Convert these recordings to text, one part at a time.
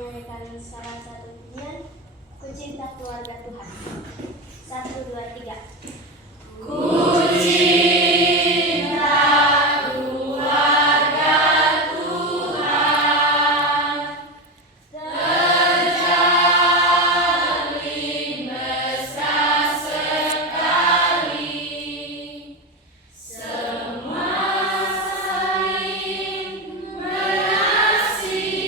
menyanyikan salah satu pujian Ku Cinta Keluarga Tuhan. 1, 2, 3. Ku cinta keluarga Tuhan, terjalin mesra sekali, semua saling mengasihi.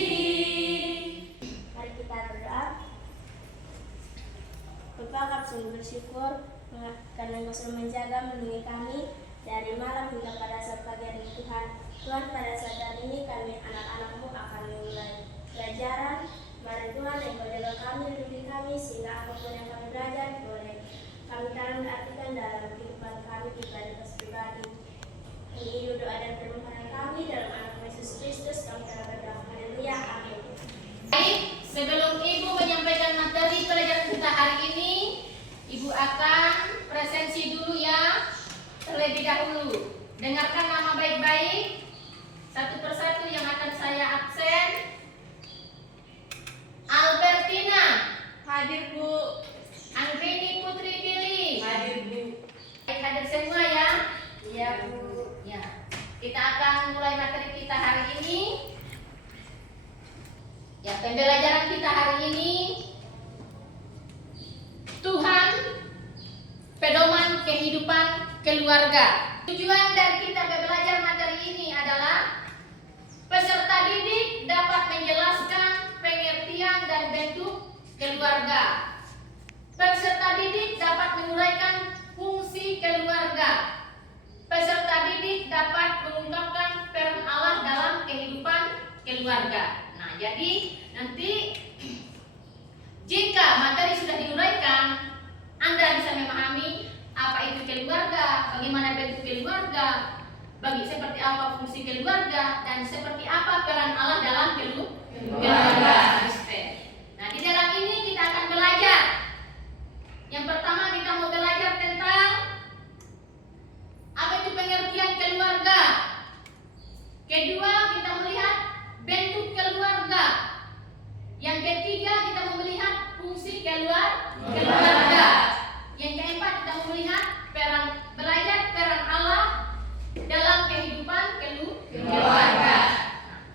Mari kita berdoa. Bapa, kami sungguh bersyukur karena Engkau sudah menjaga melindungi kami dari malam hingga pada saat pagi hari Tuhan. Tuhan, pada saat ini kami anak-anak-Mu akan memulai pelajaran. Mari Tuhan, Engkau jaga kami, lindungi kami, sehingga apapun yang kami belajar boleh kami tanam dan artikan dalam kehidupan kami pribadi. Ini doa dan permohonan kami dalam nama Yesus Kristus. Kami telah berdoa. Haleluya. Amin. Baik, sebelum Ibu menyampaikan materi pelajaran kita hari ini, Ibu akan presensi dulu ya, terlebih dahulu. Dengarkan nama baik-baik, satu persatu yang akan saya absen. Albertina, hadir Bu. Anggeni Putri Billy, hadir Bu. Hadir semua ya? Iya Bu. Ya, kita akan mulai materi kita hari ini. Ya, pembelajaran kita hari ini, Tuhan, pedoman kehidupan keluarga. Tujuan dari kita belajar materi ini adalah peserta didik dapat menjelaskan pengertian dan bentuk keluarga. Peserta didik dapat menguraikan fungsi keluarga. Peserta didik dapat mengungkapkan peran Allah dalam kehidupan keluarga. Nah, jadi nanti jika materi sudah diuraikan, Anda bisa memahami apa itu keluarga, bagaimana bentuk keluarga, seperti apa fungsi keluarga, dan seperti apa peran Allah dalam keluarga Kristen. Nah, di dalam ini kita akan belajar. Yang pertama kita mau belajar tentang apa itu pengertian keluarga. Kedua, kita melihat bentuk keluarga. Yang ketiga, kita mau melihat fungsi keluarga. Yang keempat, kita mau melihat belajar peran Allah dalam kehidupan keluarga.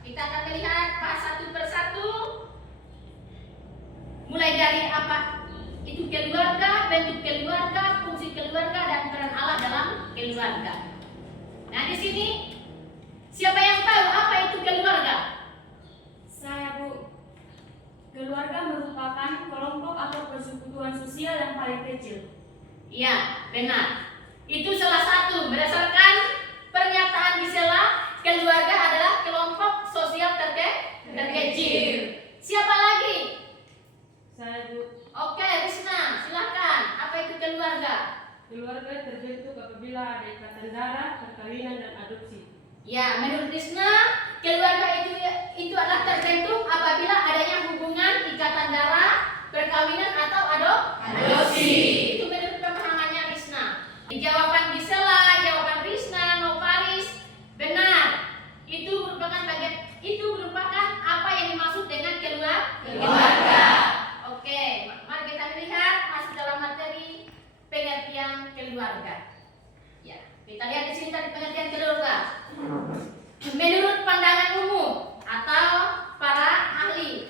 Kita akan melihat satu persatu, mulai dari apa itu keluarga, bentuk keluarga, fungsi keluarga, dan peran Allah dalam keluarga. Nah, di sini siapa yang tahu apa itu keluarga? Saya, Bu. Keluarga merupakan kelompok atau persekutuan sosial yang paling kecil. Iya, benar. Itu salah satu berdasarkan pernyataan Gisela, keluarga adalah kelompok sosial terkecil. Siapa lagi? Saya, Bu. Oke, Risna, silakan. Apa itu keluarga? Keluarga terbentuk apabila ada ikatan darah, perkawinan, dan adopsi. Ya, menurut Risna, keluarga itu adalah terbentuk apabila adanya hubungan ikatan darah, perkawinan, atau adopsi. Itu menurut pemahamannya Risna. Di jawaban Gisela, jawaban Risna, Novalis, benar. Itu merupakan apa yang dimaksud dengan keluarga. Oke, mari kita lihat masuk dalam materi pengertian keluarga. Ya, kita lihat di sini tadi pengertian keluarga. Menurut pandangan umum atau para ahli,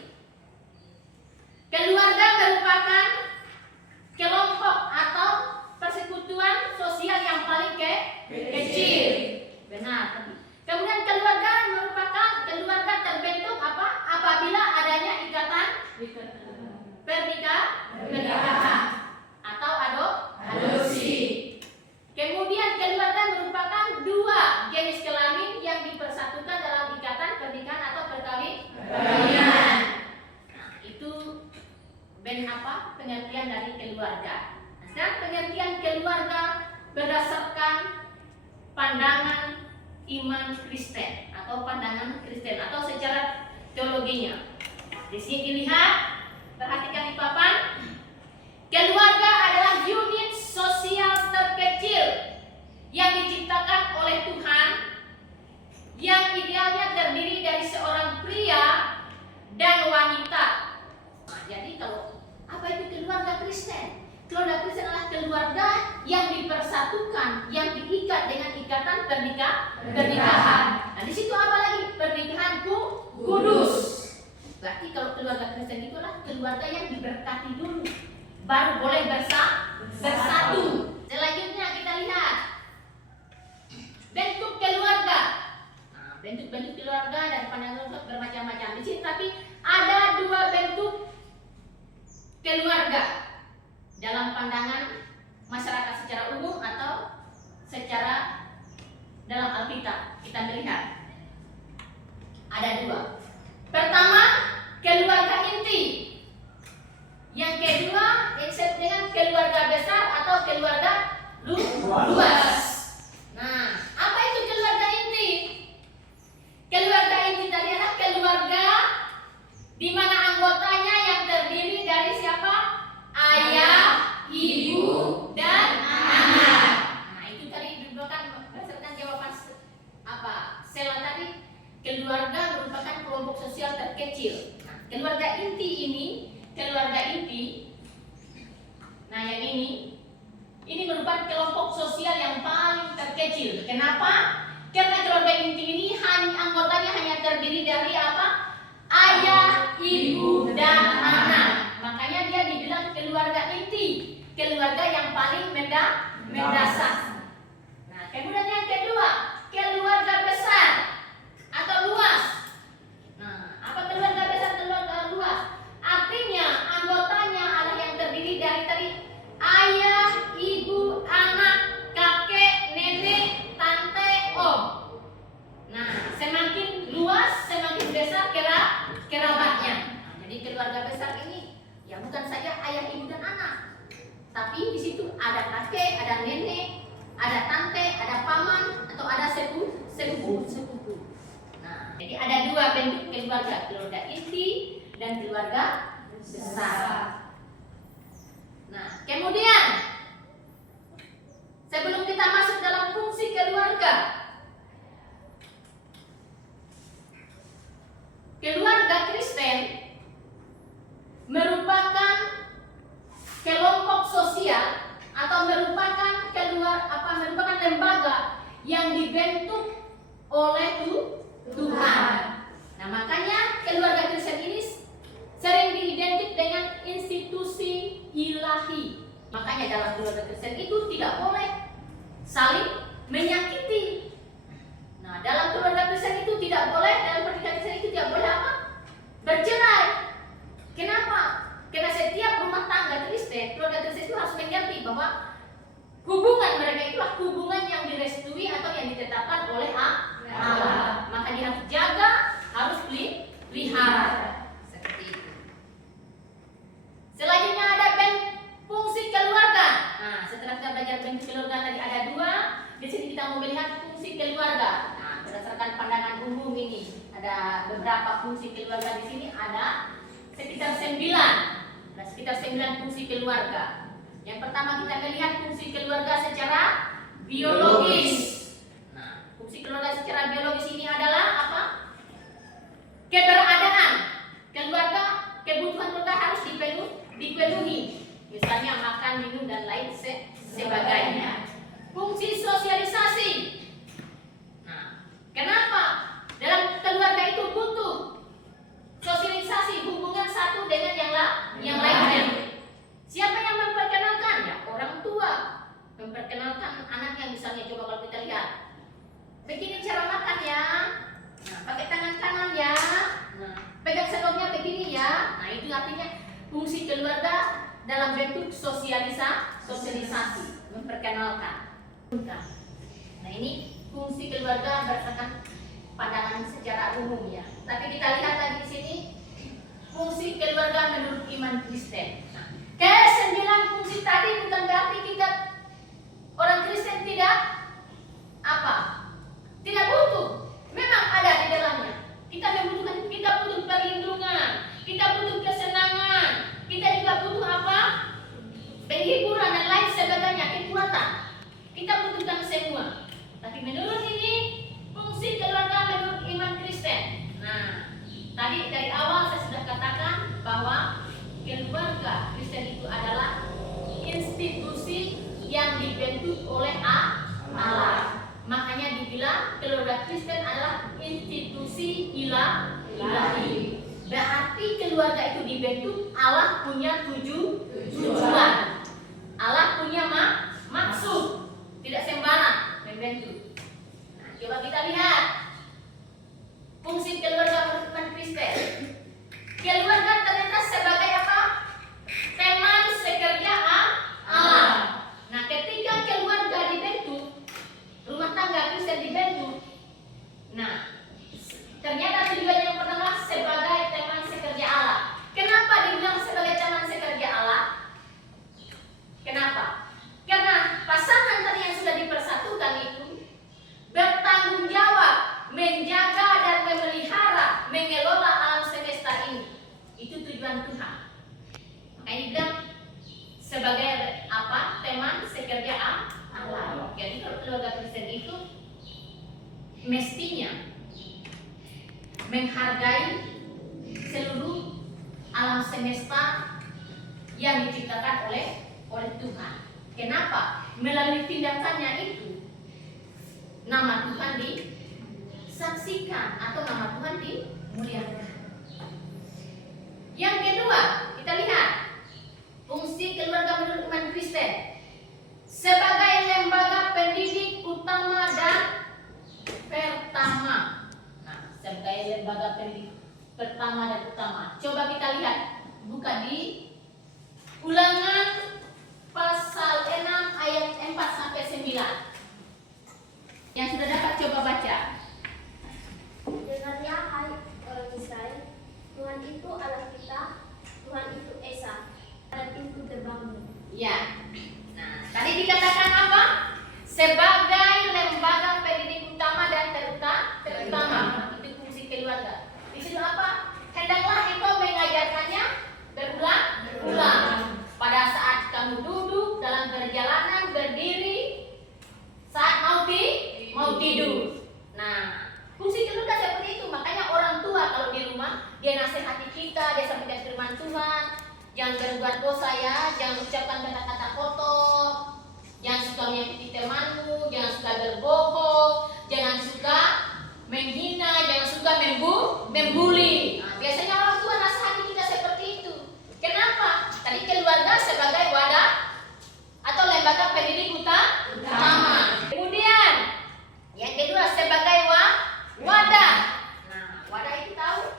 keluarga merupakan kelompok atau persekutuan sosial yang paling kecil. Benar. Kemudian keluarga terbentuk apabila adanya ikatan pernikahan atau adopsi. Kemudian keluarga merupakan dua jenis kelamin yang dipersatukan dalam ikatan pernikahan atau perkawinan. Nah, itu pengertian dari keluarga. Nah, sekarang pengertian keluarga berdasarkan pandangan iman Kristen atau pandangan Kristen atau secara teologinya. Di sini dilihat, perhatikan di papan. Keluarga adalah unit sosial terkecil yang diciptakan oleh Tuhan, yang idealnya terdiri dari seorang pria dan wanita pernikahan. Nah, di situ apa lagi? Pernikahan kudus. Berarti kalau keluarga Kristen itulah keluarga yang diberkati dulu, baru boleh bersatu. Selanjutnya kita lihat bentuk keluarga. Nah, bentuk-bentuk keluarga dan pandangan bermacam-macam di sini, tapi ada dua bentuk keluarga dalam pandangan masyarakat secara umum atau secara dalam Alkitab. Kita melihat ada dua. Pertama, keluarga inti. Yang kedua, disebut dengan keluarga besar atau keluarga luas. Nah, apa itu keluarga inti? Keluarga inti tadi adalah keluarga di mana anggotanya yang terdiri dari siapa? Ayah, ibu, dan anak. Nah, itu tadi dibutuhkan berdasarkan jawaban apa? Sela tadi, keluarga merupakan kelompok sosial terkecil. Nah, keluarga inti ini, nah yang ini merupakan kelompok sosial yang paling terkecil. Kenapa? Karena keluarga inti ini anggotanya hanya terdiri dari apa? Ayah, ibu, dan anak. Makanya dia dibilang keluarga inti, keluarga yang paling mendasar. Nah, kemudian yang kedua, keluarga besar atau luas. Nah, apa keluarga besar, keluarga luas? Artinya anggotanya adalah yang terdiri dari tadi ayah, ibu, anak, kakek, nenek, tante, om. Nah, semakin luas, semakin besar kerabatnya. Nah, jadi keluarga besar ini ya bukan saja ayah, ibu, dan anak, tapi di situ ada kakek, ada nenek, ada tante, ada paman, atau ada sepupu. Nah, jadi ada dua bentuk keluarga, keluarga inti dan keluarga besar. Nah, kemudian sebelum kita masuk dalam fungsi keluarga, keluarga Kristen merupakan kelompok sosial atau merupakan merupakan lembaga yang dibentuk oleh Tuhan. Nah, makanya keluarga Kristen ini sering diidentik dengan institusi ilahi. Makanya dalam keluarga Kristen itu tidak boleh saling menyakiti. Nah, dalam keluarga Kristen itu tidak boleh, dalam pernikahan Kristen itu tidak boleh apa? Bercerai. Kenapa? Karena setiap rumah tangga Kristen, keluarga Kristen itu harus mengerti bahwa hubungan mereka itulah hubungan yang direstui atau yang ditetapkan oleh Allah. Maka dia harus jaga, harus pelihara. Seperti itu. Selanjutnya ada fungsi keluarga. Nah, setelah kita belajar bentuk keluarga tadi ada dua, di sini kita mau melihat fungsi keluarga. Nah, berdasarkan pandangan umum ini ada beberapa fungsi keluarga di sini, ada sekitar 9. Ada sekitar 9 fungsi keluarga. Yang pertama kita melihat fungsi keluarga secara biologis. Nah, fungsi keluarga secara biologis ini adalah apa? Keberadaan keluarga, kebutuhan keluarga harus dipenuhi. Misalnya makan, minum, dan lain sebagainya. Fungsi sosialisasi. Nah, kenapa? Dalam keluarga itu butuh sosialisasi, hubungan satu dengan yang lainnya. Siapa yang memperkenalkan? Ya, orang tua. Memperkenalkan anaknya, misalnya coba kalau kita lihat. Begini cara makan ya. Nah, pakai tangan kanan ya. Nah, pegang sendoknya begini ya. Nah, itu artinya fungsi keluarga dalam bentuk sosialisasi, memperkenalkan. Nah, ini fungsi keluarga berdasarkan pandangan secara umum ya. Tapi kita lihat lagi di sini fungsi keluarga menurut iman Kristen. Nah, ke-9 fungsi tadi bukan berarti kita orang Kristen tidak tidak butuh. Memang ada di dalamnya. Kita butuh perlindungan, kita butuh kesenangan, kita juga butuh apa? Penghiburan dan lain sebagainya, kekuatan. Kita butuhkan semua. Tapi menurut ini fungsi keluarga menurut iman Kristen. Nah, tadi dari awal saya sudah katakan bahwa keluarga Kristen itu adalah institusi yang dibentuk oleh Allah. Makanya dibentuk, Allah punya tujuan. Allah punya maksud, tidak sembarang membentuk. Nah, coba kita lihat fungsi keluarga menurut iman Kristen. Keluarga ternyata sebagai apa? Teman sekerja Allah. Nah, ketika keluarga dibentuk, rumah tangga Kristen dibentuk, nah, ternyata tujuan yang pertama sebagai teman sekerja Allah. Kenapa dibilang sebagai teman sekerja Allah? Kenapa? Karena pasangan tadi yang sudah dipersatukan itu bertanggung jawab menjaga dan memelihara, mengelola alam semesta ini. Itu tujuan Tuhan. Makanya dibilang sebagai apa? Teman sekerja Allah. Jadi kalau keluarga Kristen itu mestinya menghargai seluruh alam semesta yang diciptakan oleh Tuhan. Kenapa? Melalui tindakannya itu nama Tuhan disaksikan atau nama Tuhan dimuliakan. Yang kedua, kita lihat fungsi keluarga menurut iman Kristen sebagai lembaga pendidik utama dan pertama. Nah, sebagai lembaga pendidik pertama dan utama. Coba kita lihat, buka di Ulangan pasal 6 ayat 4 sampai 9. Yang sudah dapat coba baca. Dengarnya hai orang Israel, Tuhan itu Allah kita, Tuhan itu Esa, dan itu terbangun. Ya. Nah, tadi dikatakan apa? Sebagai lembaga pendidik utama dan terutama. Itu fungsi keluarga. Di situ apa? Hendaklah engkau mengajarkannya berulang. Pada saat kamu duduk dalam perjalanan, berdiri, saat mau tidur. Nah, fungsi keluarga seperti itu. Makanya orang tua kalau di rumah dia nasihati kita, dia sampaikan firman Tuhan. Jangan berbuat dosa ya, jangan ucapkan kata-kata kotor, jangan suka menyakiti temanmu, jangan suka berbohong, jangan suka menghina, jangan suka membuli. Nah, biasanya orang tua nasihati kita seperti itu. Kenapa? Tadi keluarga sebagai wadah atau lembaga pendidik utama. Kemudian yang kedua sebagai wadah. Nah, wadah itu tahu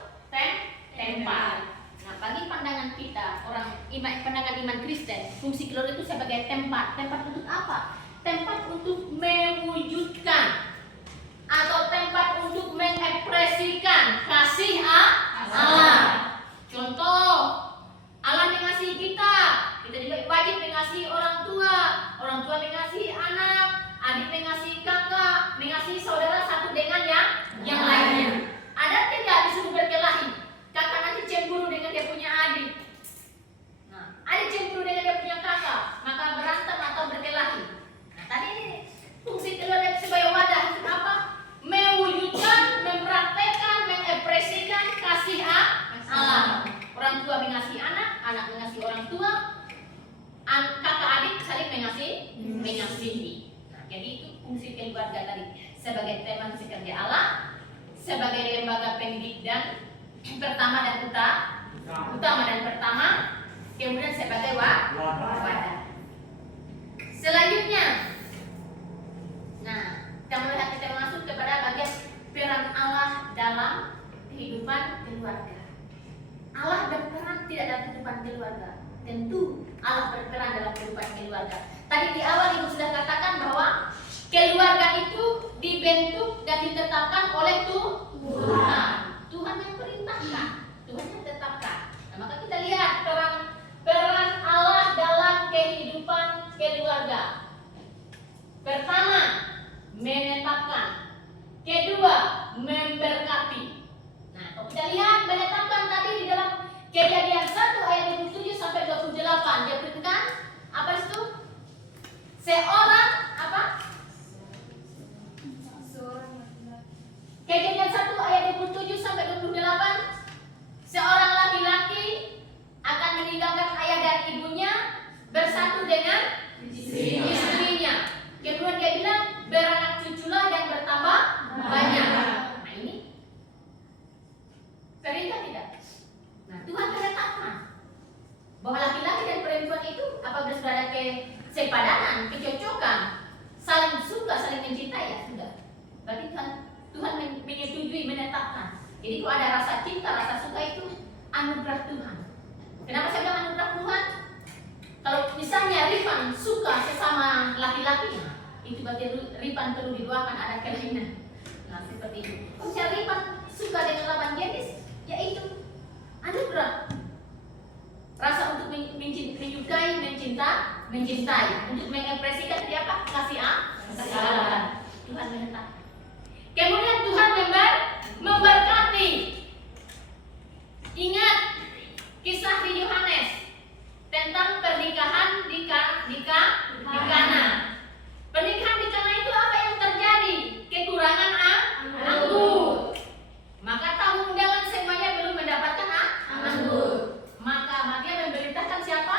tempat. Nah, bagi pandangan kita pandangan iman Kristen, fungsi keluarga itu sebagai tempat. Tempat untuk apa? Tempat untuk mewujudkan atau tempat untuk mengekspresikan kasih Allah. Contoh, Allah mengasihi kita juga wajib mengasihi orang tua mengasihi anak, adik mengasihi kakak, mengasihi saudara satu dengan yang lainnya. Ada tidak disuruh berkelahi? Kakak nanti cemburu dengan dia punya adik. Nah, adik cemburu dengan dia punya kakak, maka berantem atau berkelahi. Nah, tadi ini fungsi keluarga sebagai wadah itu apa? Mewujudkan, mempraktekkan, mengekspresikan kasih Allah. Orang tua mengasihi anak, anak mengasihi orang tua, kakak adik saling mengasihi. Nah, jadi itu fungsi keluarga tadi sebagai teman sekerja Allah, sebagai lembaga pendidik dan pertama dan utama dan pertama, kemudian sebagai wadah. Selanjutnya, nah kita masuk kepada bagian peran Allah dalam kehidupan keluarga. Allah berperan tidak dalam kehidupan keluarga. Tentu Allah berperan dalam kehidupan keluarga. Tadi di awal Ibu sudah katakan bahwa keluarga itu dibentuk dan ditetapkan oleh Tuhan. Tuhan yang perintahkan, Tuhan yang tetapkan. Nah, maka kita lihat peran Allah dalam kehidupan keluarga. Pertama, menetapkan. Kedua, memberkati. Nah, kalau kita lihat menetapkan tadi di dalam Kejadian 1 ayat 27 sampai 28, dia beritakan apa itu? Seorang apa? Kejadian 1 ayat 27 sampai 28, seorang laki-laki akan meninggalkan ayah dan ibunya, bersatu dengan istrinya. Kemudian dia bilang beranak cuculah dan bertambah banyak. Nah, ini perintah tidak? Nah, Tuhan menetapkan saling mencintai ya sudah. Berarti Tuhan menyetujui, menetapkan. Jadi kalau ada rasa cinta, rasa suka itu anugerah Tuhan. Kenapa saya bilang anugerah Tuhan? Kalau misalnya Rifan suka sesama laki-lakinya, itu berarti Rifan perlu didoakan ada kelainan. Nah seperti itu. Kalau misalnya Rifan suka dengan lawan jenis, yaitu anugerah. Rasa untuk menyukai, mencintai, untuk mengekspresikan apa? Kasih Allah. Tuhan menetapkan. Kemudian Tuhan memberkati. Ingat kisah di Yohanes tentang pernikahan di Kana. Pernikahan di Kana itu apa yang terjadi? Kekurangan anggur. Maka tamu undangan semuanya belum mendapatkan anggur. Maka Maria memberitakan siapa?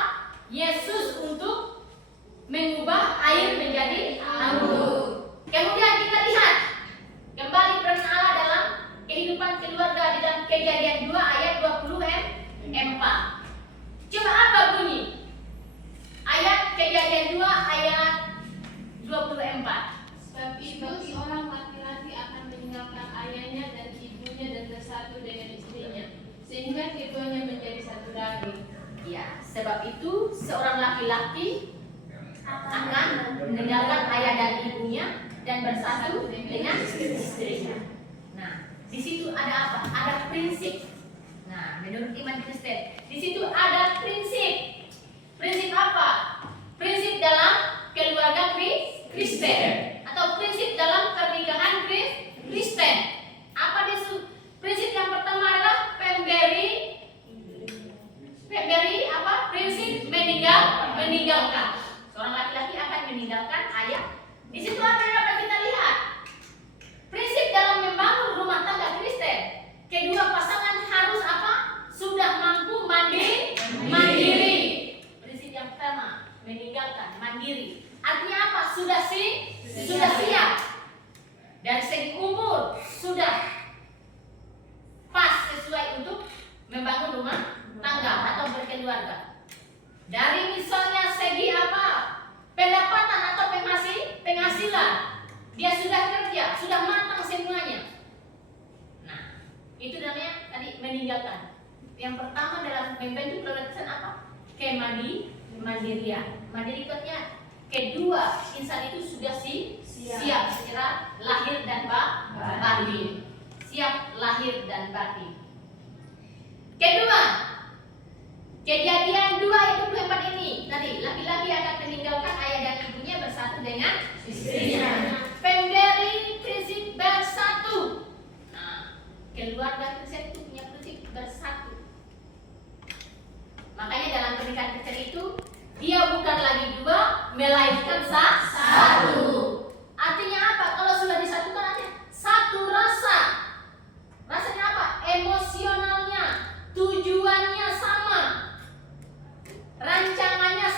Yesus untuk mengubah air menjadi anggur. Kemudian kita lihat kembali peran Allah dalam kehidupan keluarga di dalam Kejadian 2 ayat 24. Coba apa bunyi? Ayat Kejadian 2 ayat 24. Sebab itu seorang laki-laki akan meninggalkan ayahnya dan ibunya dan bersatu dengan istrinya, sehingga keduanya menjadi satu daging. Ya, sebab itu seorang laki-laki akan meninggalkan ayah dan ibunya dan bersatu dengan istrinya. Nah, di situ ada apa? Ada prinsip. Nah, menurut iman Kristen, di situ ada prinsip. Prinsip apa? Prinsip dalam keluarga Kristen atau prinsip dalam pernikahan Kristen. Apa itu? Prinsip yang pertama adalah pemberi apa? Prinsip meninggalkan. Seorang laki-laki akan meninggalkan ayah. Di situ apa yang dapat kita lihat? Prinsip dalam membangun rumah tangga Kristen. Kedua pasangan harus apa? Sudah mampu mandiri. Prinsip yang pertama, meninggalkan, mandiri. Artinya apa? Sudah siap. Dari segi umur sudah pas sesuai untuk membangun rumah tangga atau berkeluarga. Dari misalnya segi apa? Pendapatan atau penghasilan. Dia sudah kerja, sudah matang semuanya. Nah, itu namanya tadi meninggalkan. Yang pertama dalam membentuk keluarga apa? Kemandirian. Mandiriannya kedua, insan itu sudah siap secara lahir dan batin. Siap lahir dan batin. Kedua, Kejadian 2 ayat 24 ini tadi laki-laki akan meninggalkan ayah dan ibunya bersatu dengan istrinya. Pemberi prinsip bersatu. Nah, keluarga Kristen itu punya prinsip bersatu. Makanya dalam pernikahan Kristen itu dia bukan lagi dua, melainkan satu. Artinya apa? Kalau sudah disatukan artinya satu rasa. Rasanya apa? Emosionalnya, tujuannya sama. Rancangannya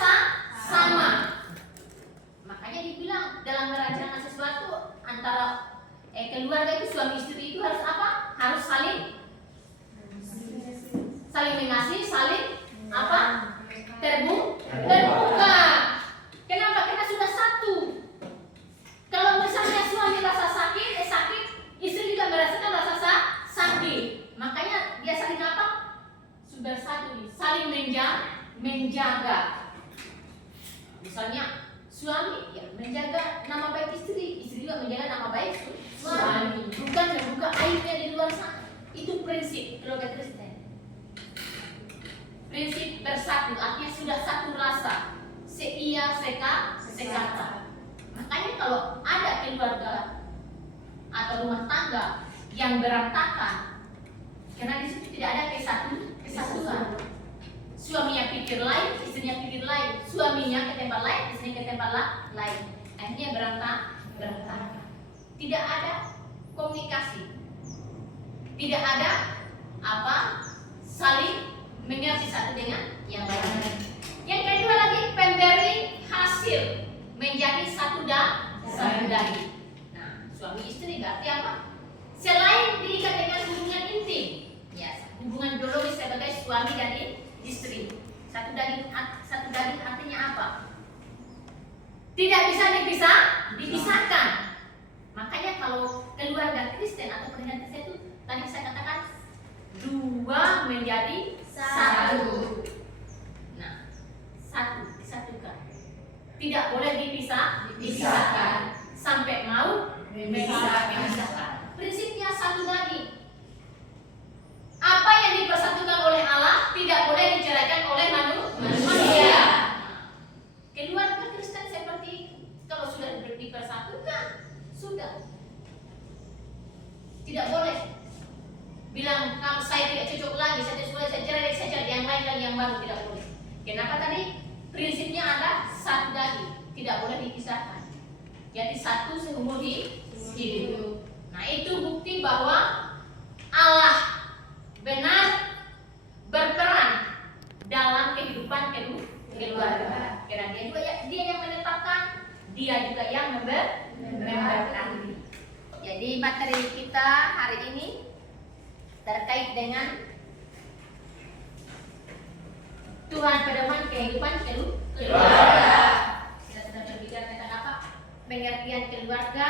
sama. Makanya dibilang dalam merancangkan sesuatu antara keluarga itu suami istri itu harus apa? Harus saling mengasihi, saling apa? Terbuka. Kenapa? Karena sudah satu. Kalau misalnya suami rasa sakit, istri juga merasakan rasa sakit. Makanya dia saling apa? Sudah satu, saling menjaga. Misalnya suami ya menjaga nama baik istri juga menjaga nama baik suami. Bukan membuka aibnya di luar sana. Itu prinsip keluarga Kristen. Prinsip bersatu artinya sudah satu rasa, seia sekata. Makanya kalau ada keluarga atau rumah tangga yang berantakan, karena di situ tidak ada kesatuan. Suaminya pikir lain, istrinya pikir lain, suaminya ke tempat lain, istrinya ke tempat lain. Akhirnya berantakan. Tidak ada komunikasi, tidak ada apa saling mengerti satu dengan yang lain. Yang kedua lagi pemberi hasil menjadi satu daging. Nah, suami istri berarti apa? Selain diikat dengan hubungan intim, ya hubungan biologis sebagai suami dan istri. Satu daging artinya apa? Tidak bisa dipisahkan. 2 menjadi 1. Nah, 1 disatukan. Tidak boleh dipisahkan. Sampai mau memisahkan. Prinsipnya satu tadi. Apa yang dipersatukan oleh Allah tidak boleh diceraikan oleh manusia. Keluarga Kristen seperti itu. Kalau sudah dipersatukan, sudah. Tidak boleh bilang saya tidak cocok lagi, saya tidak suka, saya cerai saja, yang lain lagi yang baru, tidak boleh. Kenapa tadi? Prinsipnya ada satu lagi, tidak boleh dipisahkan. Jadi satu seumur hidup. Nah, itu bukti bahwa Allah benar berperan dalam kehidupan keluarga. Karena dia yang menetapkan, dia juga yang memberkati. Jadi materi kita hari ini terkait dengan Tuhan pedoman kehidupan keluarga. Kita sudah berbicara tentang apa? Pengertian keluarga,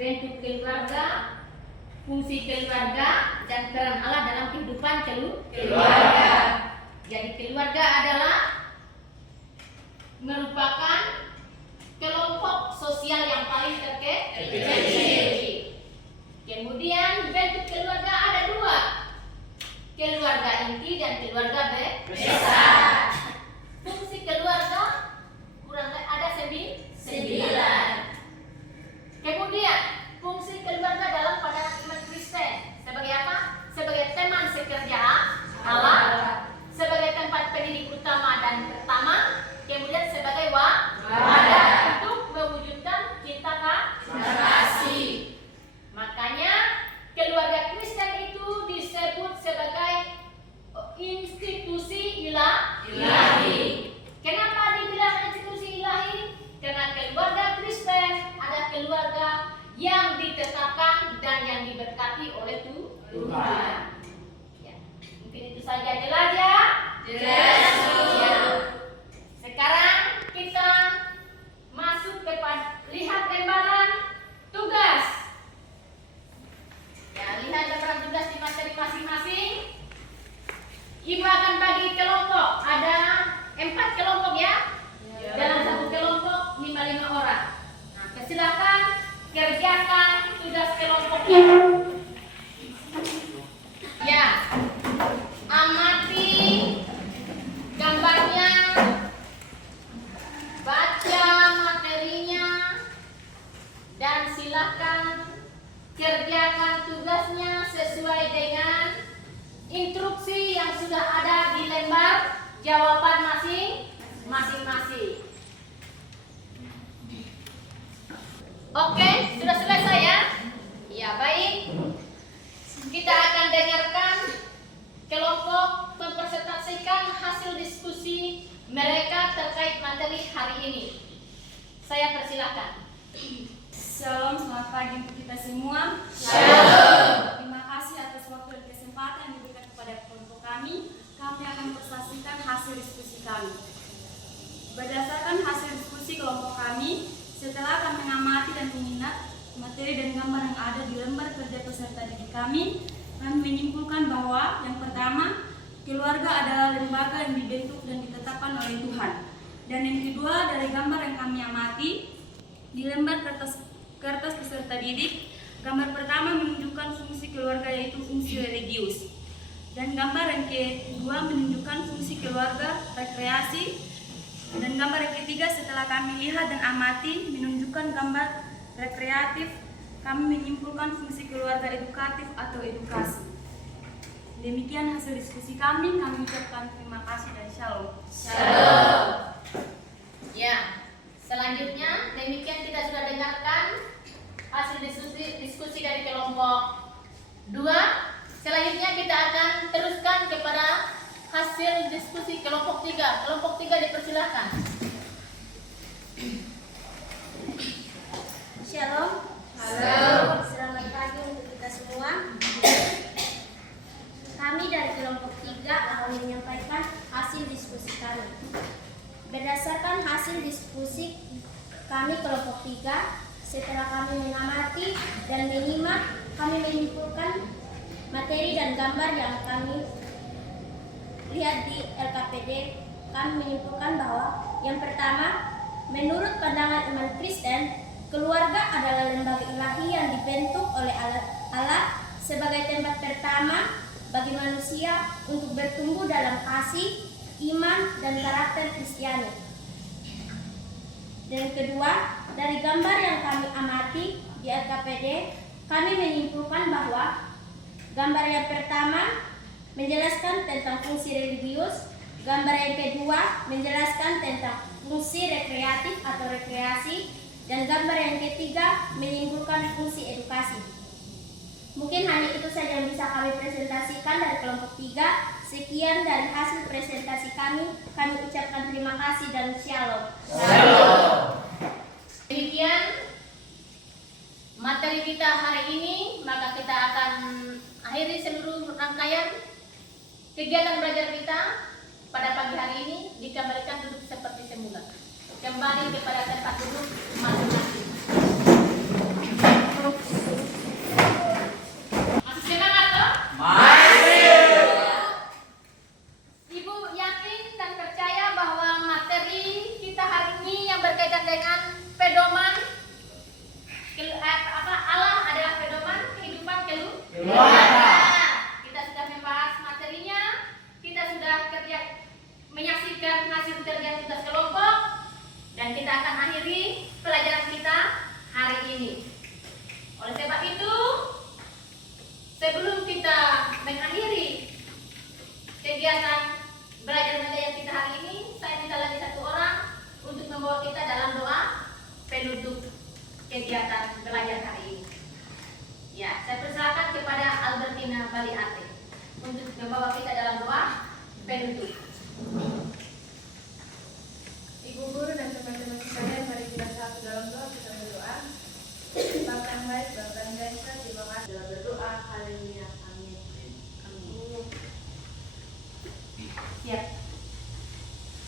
bentuk keluarga, fungsi keluarga, dan peran Allah dalam kehidupan keluarga. Jadi keluarga adalah merupakan kelompok sosial yang paling terkecil. Kemudian bentuk keluarga ada 2, keluarga inti dan keluarga besar. Fungsi keluarga kurang lebih ada 9. Kemudian fungsi keluarga dalam pandangan iman Kristen sebagai apa? Sebagai teman sekerja Allah, sebagai tempat pendidik utama dan pertama, kemudian sebagai wadah untuk mewujudkan cinta kasih. Makanya keluarga Kristen itu disebut sebagai institusi ilahi. Kenapa dibilang institusi ilahi? Karena keluarga Kristen adalah keluarga yang ditetapkan dan yang diberkati oleh Tuhan. Ya, mungkin itu saja. Jelas ya? Jelas. Ya. Sekarang kita masuk kepada lihat lembaran tugas. Ya, lihat lembaran tugas di materi masing-masing. Ibu akan bagi kelompok, ada 4 kelompok ya. Dalam satu kelompok 5 orang. Nah, silakan kerjakan tugas kelompoknya. Ya, amati gambarnya, baca materinya, dan silakan kerjakan tugasnya sesuai dengan instruksi yang sudah ada di lembar jawaban masing-masing. Oke, sudah selesai ya? Ya, baik. Kita akan dengarkan kelompok mempresentasikan hasil diskusi mereka terkait materi hari ini. Saya persilahkan. Shalom, selamat pagi untuk kita semua. Shalom. Terima kasih atas waktu dan kesempatan yang diberikan kepada kelompok kami. Kami akan mempresentasikan hasil diskusi kami. Berdasarkan hasil diskusi kelompok kami, setelah kami mengamati dan mengingat materi dan gambar yang ada di lembar kerja peserta didik kami menyimpulkan bahwa yang pertama, keluarga adalah lembaga yang dibentuk dan ditetapkan oleh Tuhan. Dan yang kedua, dari gambar yang kami amati di lembar kertas peserta didik, gambar pertama menunjukkan fungsi keluarga yaitu fungsi religius. Dan gambar yang kedua menunjukkan fungsi keluarga rekreasi. Dan gambar yang ketiga setelah kami lihat dan amati menunjukkan gambar rekreatif, kami menyimpulkan fungsi keluarga edukatif atau edukasi. Demikian hasil diskusi kami ucapkan terima kasih dan shalom. Shalom. Ya, selanjutnya demikian kita sudah dengarkan hasil diskusi dari kelompok 2. Selanjutnya kita akan teruskan kepada hasil diskusi kelompok 3. Kelompok 3 dipersilahkan. Shalom. Halo. Selamat pagi untuk kita semua. Kami dari kelompok 3 akan menyampaikan hasil diskusi kami. Berdasarkan hasil diskusi kami kelompok 3, setelah kami mengamati dan menyimak, kami menyimpulkan materi dan gambar yang kami lihat di LKPD, kami menyimpulkan bahwa yang pertama, menurut pandangan iman Kristen, keluarga adalah lembaga ilahi yang dibentuk oleh Allah sebagai tempat pertama bagi manusia untuk bertumbuh dalam kasih, iman, dan karakter Kristiani. Dan kedua, dari gambar yang kami amati di LKPD, kami menyimpulkan bahwa gambar yang pertama menjelaskan tentang fungsi religius, gambar yang kedua menjelaskan tentang fungsi rekreatif atau rekreasi, dan gambar yang ketiga menyimpulkan fungsi edukasi. Mungkin hanya itu saja yang bisa kami presentasikan dari kelompok 3. Sekian dari hasil presentasi kami. Kami ucapkan terima kasih dan shalom. Demikian materi kita hari ini, maka kita akan akhiri seluruh rangkaian kegiatan belajar kita pada pagi hari ini. Dikembalikan duduk seperti semula. Kembali kepada tempat duduk masing-masing. Masih semangat toh? Ibu yakin dan percaya bahwa materi kita hari ini yang berkaitan dengan pedoman Allah adalah pedoman kehidupan keluarga. Kita sudah membahas materinya, kita sudah menyaksikan hasil kerja tugas kelompok, dan kita akan akhiri pelajaran kita hari ini. Oleh sebab itu, sebelum kita mengakhiri kegiatan belajar mengajar kita hari ini, saya minta lagi satu orang untuk membawa kita dalam doa penutup kegiatan belajar hari ini. Ya, saya persilakan kepada Albertina Baliate untuk membawa kita dalam doa penutup. Ibu guru dan teman-teman sekalian, mari kita satu dalam doa, kita berdoa. Bapa yang baik, Bapa yang dahsyat, terima kasih dalam berdoa. Haleluya. Amin. Siap.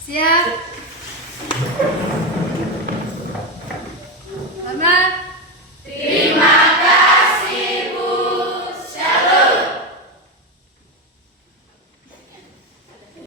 Siap.